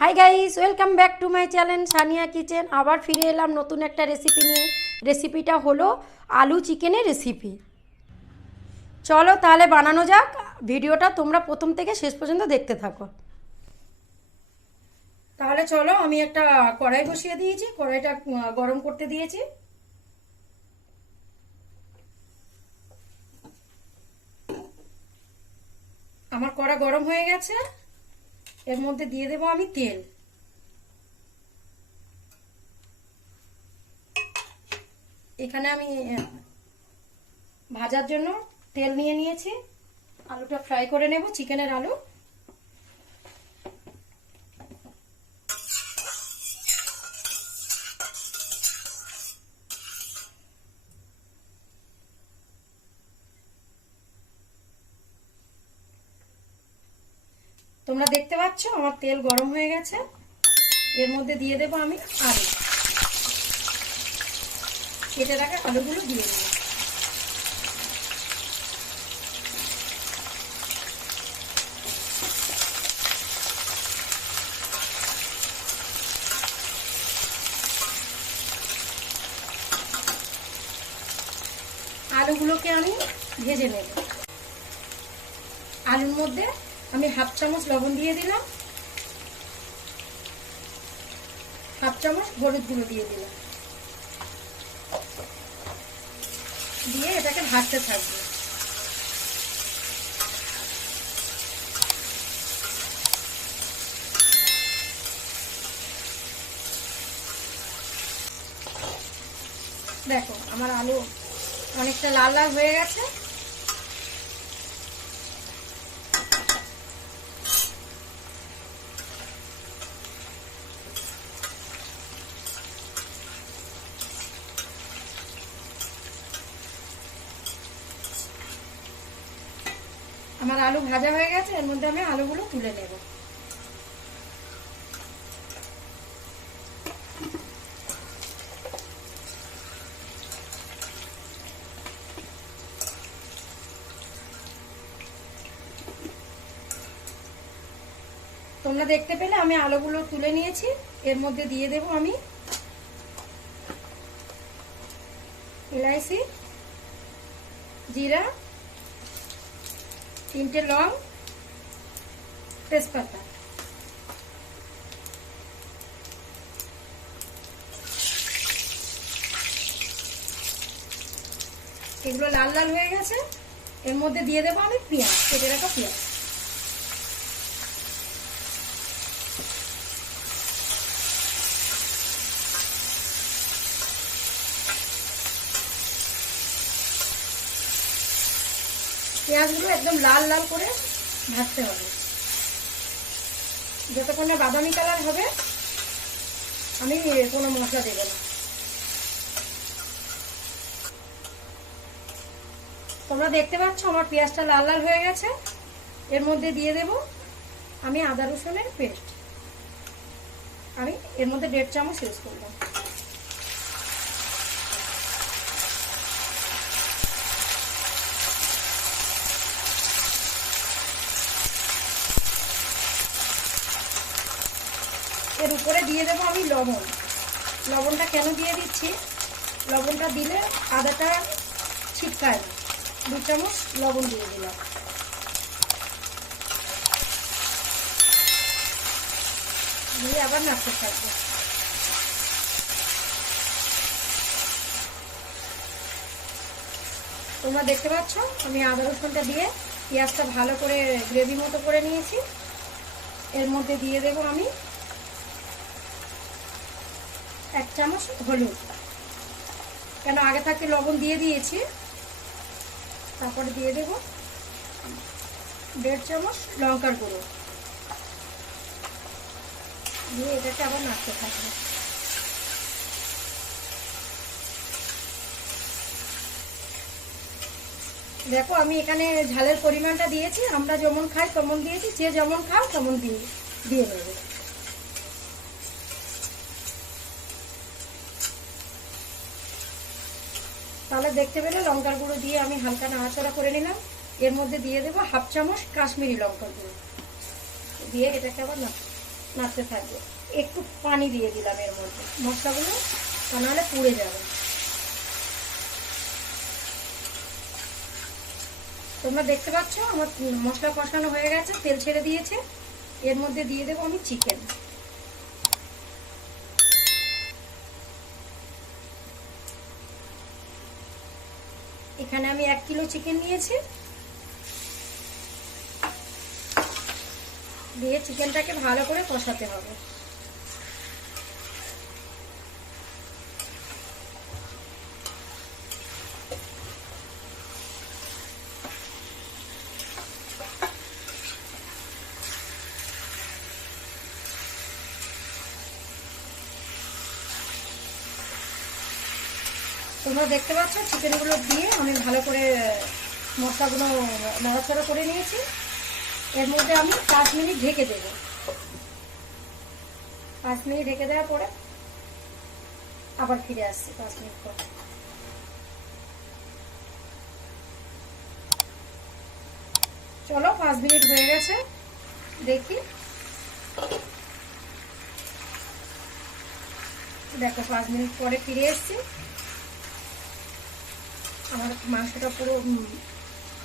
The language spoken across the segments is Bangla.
Hi guys, welcome back to my channel Sania kitchen. আবার ফিরে এলাম নতুন একটা রেসিপি নিয়ে। রেসিপিটা হলো আলু চিকেনের রেসিপি। চলো তাহলে বানানো যাক। ভিডিওটা তোমরা প্রথম থেকে শেষ পর্যন্ত দেখতে থাকো। তাহলে চলো, আমি একটা কড়াই বসিয়ে দিয়েছি, কড়াইটা গরম করতে দিয়েছি। আমার কড়া গরম হয়ে গেছে, এর মধ্যে দিয়ে দেবো আমি তেল। এখানে আমি ভাজার জন্য তেল নিয়ে নিয়েছি। আলুটা ফ্রাই করে নেব, চিকেনের আলু। তোমরা দেখতে পাচ্ছ আমার তেল গরম হয়ে গেছে, এর মধ্যে দিয়ে দেবো আমি আলু। কেটে রাখা আলুগুলো দিয়ে দেবো। আলুগুলোকে আমি ভেজে নেব। আলুর মধ্যে আমি হাফ চামচ লবণ দিয়ে দিলাম, হাফ চামচ হলুদ গুঁড়ো দিয়ে দিলাম, দিয়ে এটাকে ভাজতে থাকবো। দেখো আমার আলু অনেকটা লাল লাল হয়ে গেছে। আমার আলু ভাজা হয়ে গেছে, এর মধ্যে আমি আলুগুলো তুলে নেব। তোমরা দেখতে পেলে আমি আলুগুলো তুলে নিয়েছি। এর মধ্যে দিয়ে দেব আমি ইলাইচি, জিরা, 3টে লং, তেজপাতা। এগুলো লাল লাল হয়ে গেছে, এর মধ্যে দিয়ে দেবো আমি পেঁয়াজ, কেটে রাখা পেঁয়াজ। পেঁয়াজগুলো একদম লাল লাল করে ভাজতে হবে, যতক্ষণ না বাদামি কালার হবে আমি কোনো মশলা দেব না। তোমরা দেখতে পাচ্ছ আমার পেঁয়াজটা লাল লাল হয়ে গেছে, এর মধ্যে দিয়ে দেব আমি আদা রসুনের পেস্ট। আমি এর মধ্যে 1.5 চামচ ইউজ করলাম। এর উপরে দিয়ে দেবো আমি লবণ। লবণটা কেন দিয়ে দিচ্ছি, লবণটা দিলে আদাটা ছিটকায় না। 2 চামচ লবণ দিয়ে দিলাম, দিয়ে আবার নাড়তে থাকবো। তোমরা দেখতে পাচ্ছ আমি আদা রসুনটা দিয়ে পেঁয়াজটা ভালো করে গ্রেভি মতো করে নিয়েছি। এর মধ্যে দিয়ে দেবো আমি 1 চামচ হলুদ, কেন আগে থাকতে লবণ দিয়ে দিয়েছি। তারপরে দিয়ে দেব 1.5 চামচ লঙ্কার গুঁড়ো, দিয়ে এটাকে আবার নাড়তে থাকবো। দেখো আমি এখানে ঝালের পরিমাণটা দিয়েছি, আমরা যেমন খাই তেমন দিয়েছি, যে যেমন খাও তেমন দিয়ে নেবে। তাহলে দেখতে পেলে লঙ্কার গুঁড়ো দিয়ে আমি হালকা নাড়াচাড়া করে নিলাম। এর মধ্যে দিয়ে দেবো হাফ চামচ কাশ্মীরি লঙ্কার গুঁড়ো, দিয়ে এটাকে আবার নাড়তে থাকবে। একটু পানি দিয়ে দিলাম এর মধ্যে মশলাগুলো, তা নাহলে পুড়ে যাবে। তোমরা দেখতে পাচ্ছ আমার মশলা কষানো হয়ে গেছে, তেল ছেড়ে দিয়েছে। এর মধ্যে দিয়ে দেবো আমি চিকেন। এখানে আমি 1 কিলো চিকেন নিয়েছি। দিয়ে চিকেনটাকে ভালো করে কষাতে হবে। তোমরা দেখতে পাচ্ছ চিকেনগুলো দিয়ে আমি ভালো করে মশলাগুলো নাড়াচাড়া করে নিয়েছি। এর মধ্যে আমি 5 মিনিট ঢেকে দেব। 5 মিনিট ঢেকে দেওয়ার পরে আবার ফিরে আসছি 5 মিনিট পর। চলো 5 মিনিট হয়ে গেছে, দেখি। দেখো 5 মিনিট পরে ফিরে এসছি। আমার মাংসটা পুরো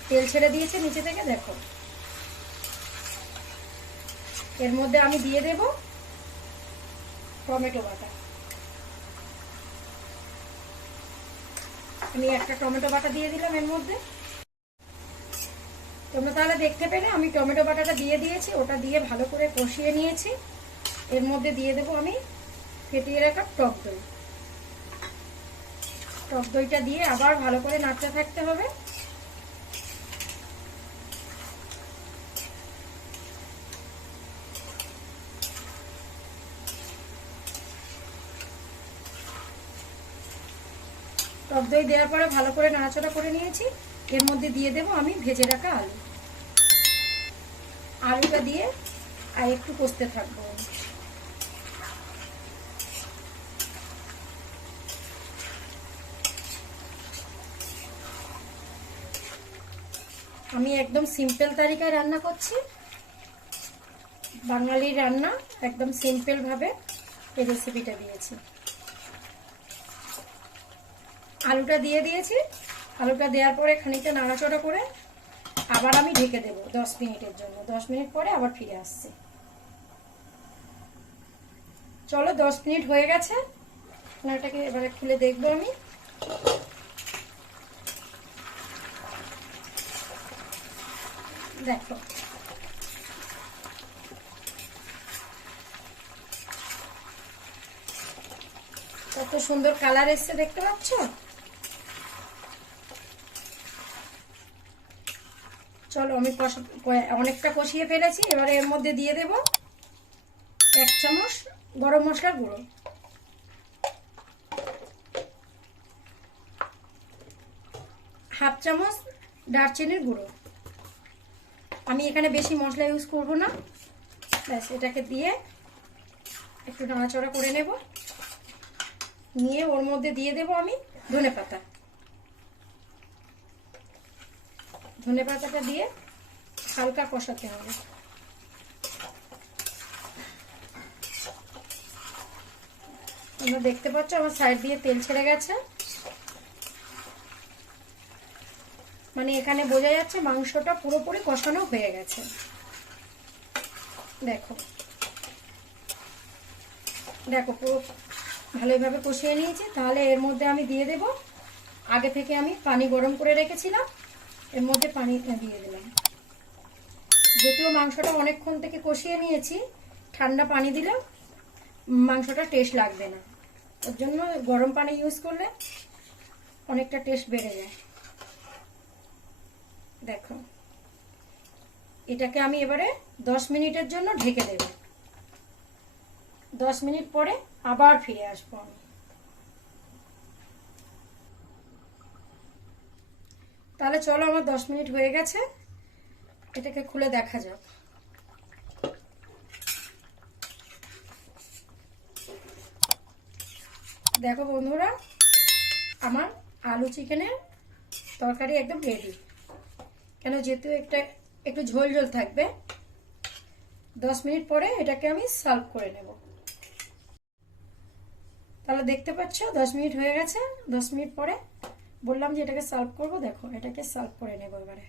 তেল ছেড়ে দিয়েছে নিচে থেকে, দেখো। এর মধ্যে আমি দিয়ে দেব টমেটো বাটা। আমি একটা টমেটো বাটা দিয়ে দিলাম এর মধ্যে। তোমরা তাহলে দেখতে পেলে আমি টমেটো বাটাটা দিয়ে দিয়েছি, ওটা দিয়ে ভালো করে কষিয়ে নিয়েছি। এর মধ্যে দিয়ে দেবো আমি ফেটিয়ে রাখা টক দই। টক দইটা দিয়ে আবার ভালো করে নাড়তে থাকতে হবে। টক দই দেওয়ার পরে ভালো করে নাড়াচাড়া করে নিয়েছি। এর মধ্যে দিয়ে দেব আমি ভেজে রাখা আলু। আলুটা দিয়ে আর একটু কষতে থাকবো। আমি একদম সিম্পল তরিকায় রান্না করছি, বাঙালি রান্না, একদম সিম্পল ভাবে এই রেসিপিটা দিয়েছি। আলুটা দিয়ে দিয়েছি। আলুটা দেওয়ার পরে খানিকটা নাড়াচাড়া করে আবার আমি ঢেকে দেব 10 মিনিটের জন্য। 10 মিনিট পরে আবার ফিরে আসছি। চলো 10 মিনিট হয়ে গেছে, এটাকে এবারে খুলে দেখবো আমি। দেখো কত সুন্দর কালার এসছে, দেখতে পাচ্ছ? চলো আমি অনেকটা কষিয়ে ফেলেছি। এবারে এর মধ্যে দিয়ে দেব 1 চামচ গরম মশলার গুঁড়ো, 1/2 চামচ দারচিনির গুঁড়ো। আমি এখানে বেশি মশলা ইউজ করব না। ব্যাস, এটাকে দিয়ে একটু নাড়াচাড়া করে নেব। নিয়ে ওর মধ্যে দিয়ে দেব আমি ধনেপাতা। ধনেপাতাটা দিয়ে হালকা কষাতে হবে। তোমরা দেখতে পাচ্ছ আমার সাইড দিয়ে তেল ছেড়ে গেছে, মানে এখানে বোঝা যাচ্ছে মাংসটা পুরোপুরি কষানো হয়ে গেছে। দেখো দেখো পুরো ভালোভাবে কষিয়ে নিয়েছি। তাহলে এর মধ্যে আমি দিয়ে দেব আগে থেকে আমি পানি গরম করে রেখেছিলাম, এর মধ্যে পানি দিয়ে দিলাম। যদিও মাংসটা অনেকক্ষণ থেকে কষিয়ে নিয়েছি, ঠান্ডা পানি দিলে মাংসটা টেস্ট লাগবে না। ওর জন্য গরম পানি ইউজ করলে অনেকটা টেস্ট বেড়ে যায়। দেখো এটাকে আমি এবারে 10 মিনিটের জন্য ঢেকে দেব। 10 মিনিট পরে আবার ফিরে আসবো আমি। তাহলে চলো আমার 10 মিনিট হয়ে গেছে, এটাকে খুলে দেখা যাক। দেখো বন্ধুরা, আমার আলু চিকেনের তরকারি একদম রেডি। কেন যেহেতু একটু ঝোল ঝোল থাকবে, 10 মিনিট পরে এটাকে আমি সার্ভ করে নেব। তাহলে দেখতে পাচ্ছ 10 মিনিট হয়ে গেছে। 10 মিনিট পরে বললাম যে এটাকে সার্ভ করব, দেখো এটাকে সার্ভ করে নেব এবারে।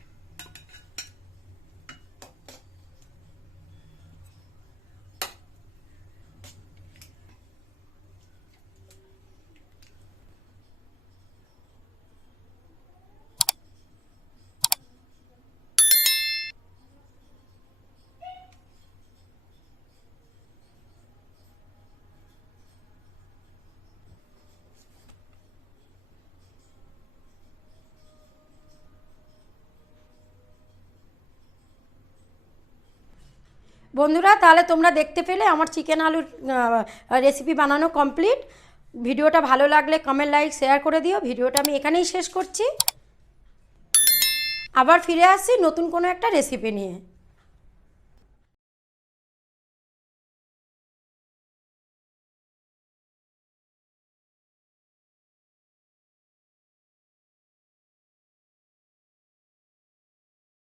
বন্ধুরা তাহলে তোমরা দেখতে পেলে আমার চিকেন আলুর রেসিপি বানানো কমপ্লিট। ভিডিওটা ভালো লাগলে কমেন্ট, লাইক, শেয়ার করে দিও। ভিডিওটা আমি এখানেই শেষ করছি। আবার ফিরে আসছি নতুন কোনো একটা রেসিপি নিয়ে।